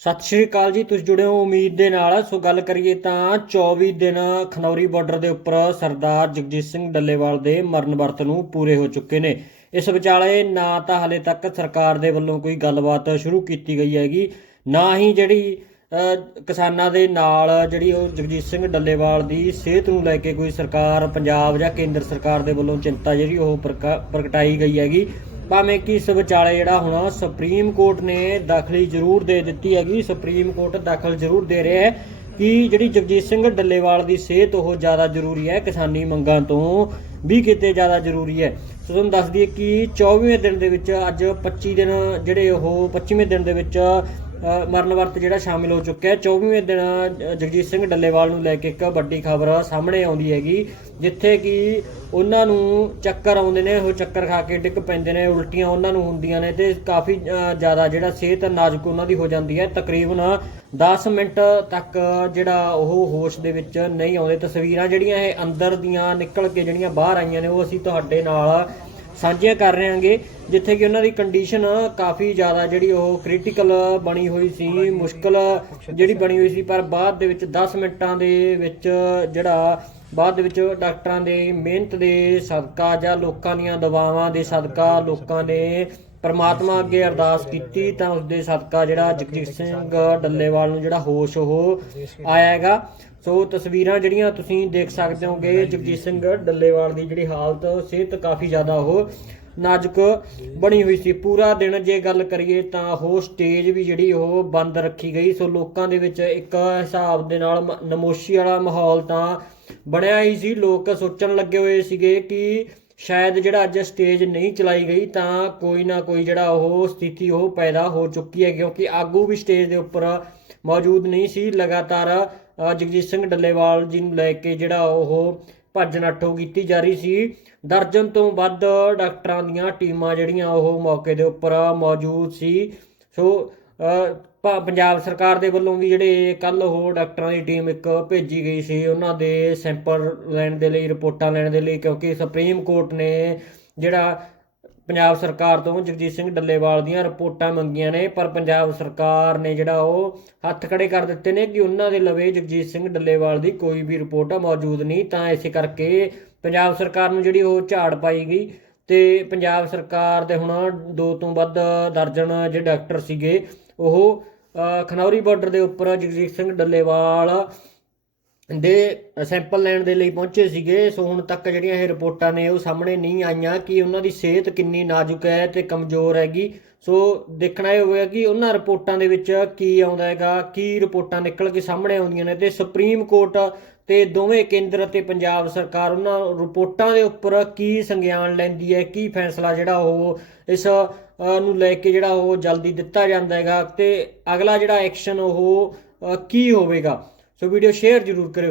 ਸਤਿ ਸ਼੍ਰੀ ਅਕਾਲ ਜੀ, ਤੁਸੀਂ ਜੁੜੇ ਹੋ ਉਮੀਦ ਦੇ ਨਾਲ। ਸੋ ਗੱਲ ਕਰੀਏ ਤਾਂ 24 ਦਿਨ ਖਨੌਰੀ ਬਾਰਡਰ ਦੇ ਉੱਪਰ ਸਰਦਾਰ ਜਗਜੀਤ ਸਿੰਘ ਡੱਲੇਵਾਲ ਦੇ ਮਰਨ ਵਰਤ ਨੂੰ ਪੂਰੇ ਹੋ ਚੁੱਕੇ ਨੇ। ਇਸ ਵਿਚਾਲੇ ਨਾ ਤਾਂ ਹਲੇ ਤੱਕ ਸਰਕਾਰ ਦੇ ਵੱਲੋਂ ਕੋਈ ਗੱਲਬਾਤ ਸ਼ੁਰੂ ਕੀਤੀ ਗਈ ਹੈਗੀ, ਨਾ ਹੀ ਜਿਹੜੀ ਕਿਸਾਨਾਂ ਦੇ ਨਾਲ ਜਿਹੜੀ ਉਹ ਜਗਜੀਤ ਸਿੰਘ ਡੱਲੇਵਾਲ ਦੀ ਸਿਹਤ ਨੂੰ ਲੈ ਕੇ ਕੋਈ ਸਰਕਾਰ, ਪੰਜਾਬ ਜਾਂ ਕੇਂਦਰ ਸਰਕਾਰ ਦੇ ਵੱਲੋਂ ਚਿੰਤਾ ਜਿਹੜੀ ਉਹ ਪ੍ਰਕਾ- ਪ੍ਰਗਟਾਈ ਗਈ ਹੈਗੀ। ਭਾਵੇਂ ਕਿ ਇਸ ਵਿਚਾਲੇ ਜਿਹੜਾ ਹੁਣ ਸੁਪਰੀਮ ਕੋਰਟ ਨੇ ਦਾਖਲੀ ਜ਼ਰੂਰ ਦੇ ਦਿੱਤੀ ਹੈਗੀ ਸੁਪਰੀਮ ਕੋਰਟ ਦਾਖਲ ਜ਼ਰੂਰ ਦੇ ਰਿਹਾ ਹੈ ਕਿ ਜਿਹੜੀ ਜਗਜੀਤ ਸਿੰਘ ਡੱਲੇਵਾਲ ਦੀ ਸਿਹਤ ਉਹ ਜ਼ਿਆਦਾ ਜ਼ਰੂਰੀ ਹੈ, ਕਿਸਾਨੀ ਮੰਗਾਂ ਤੋਂ ਵੀ ਕਿਤੇ ਜ਼ਿਆਦਾ ਜ਼ਰੂਰੀ ਹੈ। ਸੋ ਤੁਹਾਨੂੰ ਦੱਸ ਦਈਏ ਕਿ 24ਵੇਂ ਦਿਨ ਦੇ ਵਿੱਚ ਅੱਜ 25 ਦਿਨ ਜਿਹੜੇ ਉਹ 25ਵੇਂ ਦਿਨ ਦੇ ਵਿੱਚ ਮਰਨ ਵਰਤ ਜਿਹੜਾ ਸ਼ਾਮਿਲ ਹੋ ਚੁੱਕਿਆ ਹੈ। 24ਵੇਂ ਦਿਨ ਜਗਜੀਤ ਸਿੰਘ ਡੱਲੇਵਾਲ ਨੂੰ ਲੈ ਕੇ ਇੱਕ ਵੱਡੀ ਖਬਰ ਸਾਹਮਣੇ ਆਉਂਦੀ ਹੈਗੀ, ਜਿੱਥੇ ਕਿ ਉਹਨਾਂ ਨੂੰ ਚੱਕਰ ਆਉਂਦੇ ਨੇ, ਉਹ ਚੱਕਰ ਖਾ ਕੇ ਡਿੱਗ ਪੈਂਦੇ ਨੇ, ਉਲਟੀਆਂ ਉਹਨਾਂ ਨੂੰ ਹੁੰਦੀਆਂ ਨੇ ਤੇ ਕਾਫੀ ਜ਼ਿਆਦਾ ਜਿਹੜਾ ਸਿਹਤ ਨਾਜ਼ੁਕ ਉਹਨਾਂ ਦੀ ਹੋ ਜਾਂਦੀ ਹੈ। ਤਕਰੀਬਨ 10 ਮਿੰਟ ਤੱਕ ਜਿਹੜਾ ਉਹ ਹੋਸ਼ ਦੇ ਵਿੱਚ ਨਹੀਂ ਆਉਂਦੇ। ਤਸਵੀਰਾਂ ਜਿਹੜੀਆਂ ਇਹ ਅੰਦਰ ਦੀਆਂ ਨਿਕਲ ਕੇ ਜਿਹੜੀਆਂ ਬਾਹਰ ਆਈਆਂ ਨੇ, ਉਹ ਅਸੀਂ ਤੁਹਾਡੇ ਨਾਲ ਸਾਂਝੀਆਂ ਕਰ ਰਹੇ ਹਾਂਗੇ, ਜਿੱਥੇ ਕਿ ਉਹਨਾਂ ਦੀ ਕੰਡੀਸ਼ਨ ਕਾਫੀ ਜ਼ਿਆਦਾ ਜਿਹੜੀ ਉਹ ਕ੍ਰਿਟੀਕਲ ਬਣੀ ਹੋਈ ਸੀ, ਮੁਸ਼ਕਲ ਜਿਹੜੀ ਬਣੀ ਹੋਈ ਸੀ, ਪਰ ਬਾਅਦ ਦੇ ਵਿੱਚ 10 ਮਿੰਟਾਂ ਦੇ ਵਿੱਚ ਜਿਹੜਾ, ਬਾਅਦ ਦੇ ਵਿੱਚ ਡਾਕਟਰਾਂ ਦੇ ਮਿਹਨਤ ਦੇ ਸਦਕਾ ਜਾਂ ਲੋਕਾਂ ਦੀਆਂ ਦਵਾਵਾਂ ਦੇ ਸਦਕਾ ਲੋਕਾਂ ਨੇ ਪਰਮਾਤਮਾ ਅੱਗੇ ਅਰਦਾਸ ਕੀਤੀ ਤਾਂ ਉਸ ਦੇ ਸਦਕਾ ਜਿਹੜਾ ਜਗਜੀਤ ਸਿੰਘ ਡੱਲੇਵਾਲ ਨੂੰ ਜਿਹੜਾ ਹੋਸ਼ ਉਹ ਆਇਆ ਹੈਗਾ ਸੋ ਤਸਵੀਰਾਂ ਜਿਹੜੀਆਂ ਤੁਸੀਂ ਦੇਖ ਸਕਦੇ ਹੋਗੇ, ਜਗਜੀਤ ਸਿੰਘ ਡੱਲੇਵਾਲ ਦੀ ਜਿਹੜੀ ਹਾਲਤ, ਸਿਹਤ ਕਾਫੀ ਜ਼ਿਆਦਾ ਉਹ ਨਾਜ਼ੁਕ ਬਣੀ ਹੋਈ ਸੀ। ਪੂਰਾ ਦਿਨ ਜੇ ਗੱਲ ਕਰੀਏ ਤਾਂ ਉਹ ਸਟੇਜ ਵੀ ਜਿਹੜੀ ਉਹ ਬੰਦ ਰੱਖੀ ਗਈ। ਸੋ ਲੋਕਾਂ ਦੇ ਵਿੱਚ ਇੱਕ ਹਿਸਾਬ ਦੇ ਨਾਲ ਮ- ਨਮੋਸ਼ੀ ਵਾਲਾ ਮਾਹੌਲ ਤਾਂ ਬਣਿਆ ਹੀ ਸੀ। ਲੋਕ ਸੋਚਣ ਲੱਗੇ ਹੋਏ ਸੀਗੇ ਕਿ ਸ਼ਾਇਦ ਜਿਹੜਾ ਅੱਜ ਸਟੇਜ ਨਹੀਂ ਚਲਾਈ ਗਈ ਤਾਂ ਕੋਈ ਨਾ ਕੋਈ ਜਿਹੜਾ ਉਹ ਸਥਿਤੀ ਉਹ ਪੈਦਾ ਹੋ ਚੁੱਕੀ ਹੈ, ਕਿਉਂਕਿ ਆਗੂ ਵੀ ਸਟੇਜ ਦੇ ਉੱਪਰ ਮੌਜੂਦ ਨਹੀਂ ਸੀ। ਲਗਾਤਾਰ ਜਗਜੀਤ ਸਿੰਘ ਡੱਲੇਵਾਲ ਜੀ ਨੂੰ ਲੈ ਕੇ ਜਿਹੜਾ ਉਹ ਭੱਜ ਨੱਠੋ ਕੀਤੀ ਜਾ ਰਹੀ ਸੀ। ਦਰਜਨ ਤੋਂ ਵੱਧ ਡਾਕਟਰਾਂ ਦੀਆਂ ਟੀਮਾਂ ਜਿਹੜੀਆਂ ਉਹ ਮੌਕੇ ਦੇ ਉੱਪਰ ਮੌਜੂਦ ਸੀ। ਸੋ ਪੰਜਾਬ ਸਰਕਾਰ ਦੇ ਵੱਲੋਂ ਵੀ ਜਿਹੜੇ ਕੱਲ ਉਹ ਡਾਕਟਰਾਂ ਦੀ ਟੀਮ ਇੱਕ ਭੇਜੀ ਗਈ ਸੀ, ਉਹਨਾਂ ਦੇ ਸੈਂਪਲ ਲੈਣ ਦੇ ਲਈ, ਰਿਪੋਰਟਾਂ ਲੈਣ ਦੇ ਲਈ, ਕਿਉਂਕਿ ਸੁਪਰੀਮ ਕੋਰਟ ਨੇ ਜਿਹੜਾ ਪੰਜਾਬ ਸਰਕਾਰ ਤੋਂ ਜਗਜੀਤ ਸਿੰਘ ਡੱਲੇਵਾਲ ਦੀਆਂ ਰਿਪੋਰਟਾਂ ਮੰਗੀਆਂ ਨੇ, ਪਰ ਪੰਜਾਬ ਸਰਕਾਰ ਨੇ ਜਿਹੜਾ ਉਹ ਹੱਥ ਖੜੇ ਕਰ ਦਿੱਤੇ ਨੇ ਕਿ ਉਹਨਾਂ ਦੇ ਲਵੇ ਜਗਜੀਤ ਸਿੰਘ ਡੱਲੇਵਾਲ ਦੀ ਕੋਈ ਵੀ ਰਿਪੋਰਟ ਮੌਜੂਦ ਨਹੀਂ। ਤਾਂ ਇਸੇ ਕਰਕੇ ਪੰਜਾਬ ਸਰਕਾਰ ਨੂੰ ਜਿਹੜੀ ਉਹ ਝਾੜ ਪਾਈ ਗਈ। ਤੇ ਪੰਜਾਬ ਸਰਕਾਰ ਦੇ ਹੁਣ ਦੋ ਤੋਂ ਵੱਧ ਦਰਜਨ ਜਿਹੜੇ ਡਾਕਟਰ ਸੀਗੇ, ਉਹ ਖਨੌਰੀ ਬਾਰਡਰ ਦੇ ਉੱਪਰ ਜਗਜੀਤ ਸਿੰਘ ਡੱਲੇਵਾਲ ਦੇ ਸੈਂਪਲ ਲੈਣ ਦੇ ਲਈ ਪਹੁੰਚੇ ਸੀਗੇ, ਸੋ ਹੁਣ ਤੱਕ ਜਿਹੜੀਆਂ ਇਹ ਰਿਪੋਰਟਾਂ ਨੇ ਉਹ ਸਾਹਮਣੇ ਨਹੀਂ ਆਈਆਂ ਕਿ ਉਹਨਾਂ ਦੀ ਸਿਹਤ ਕਿੰਨੀ ਨਾਜ਼ੁਕ ਹੈ ਤੇ ਕਮਜ਼ੋਰ ਹੈਗੀ। ਸੋ ਦੇਖਣਾ ਇਹ ਹੋਵੇਗਾ ਕਿ ਉਹਨਾਂ ਰਿਪੋਰਟਾਂ ਦੇ ਵਿੱਚ ਕੀ ਆਉਂਦਾ ਹੈਗਾ, ਕੀ ਰਿਪੋਰਟਾਂ ਨਿਕਲ ਕੇ ਸਾਹਮਣੇ ਆਉਂਦੀਆਂ ਨੇ ਤੇ ਸੁਪਰੀਮ ਕੋਰਟ ਤੇ ਦੋਵੇਂ ਕੇਂਦਰ ਅਤੇ ਪੰਜਾਬ ਸਰਕਾਰ ਉਹਨਾਂ ਰਿਪੋਰਟਾਂ ਦੇ ਉੱਪਰ ਕੀ ਸੰਗਿਆਨ ਲੈਂਦੀ ਹੈ, ਕੀ ਫੈਸਲਾ ਜਿਹੜਾ ਉਹ ਇਸ ਨੂੰ ਲੈ ਕੇ ਜਿਹੜਾ ਉਹ ਜਲਦੀ ਦਿੱਤਾ ਜਾਂਦਾ ਹੈਗਾ ਤੇ ਅਗਲਾ ਜਿਹੜਾ ਐਕਸ਼ਨ ਉਹ ਕੀ ਹੋਵੇਗਾ। ਸੋ ਵੀਡੀਓ ਸ਼ੇਅਰ ਜ਼ਰੂਰ ਕਰਿਓ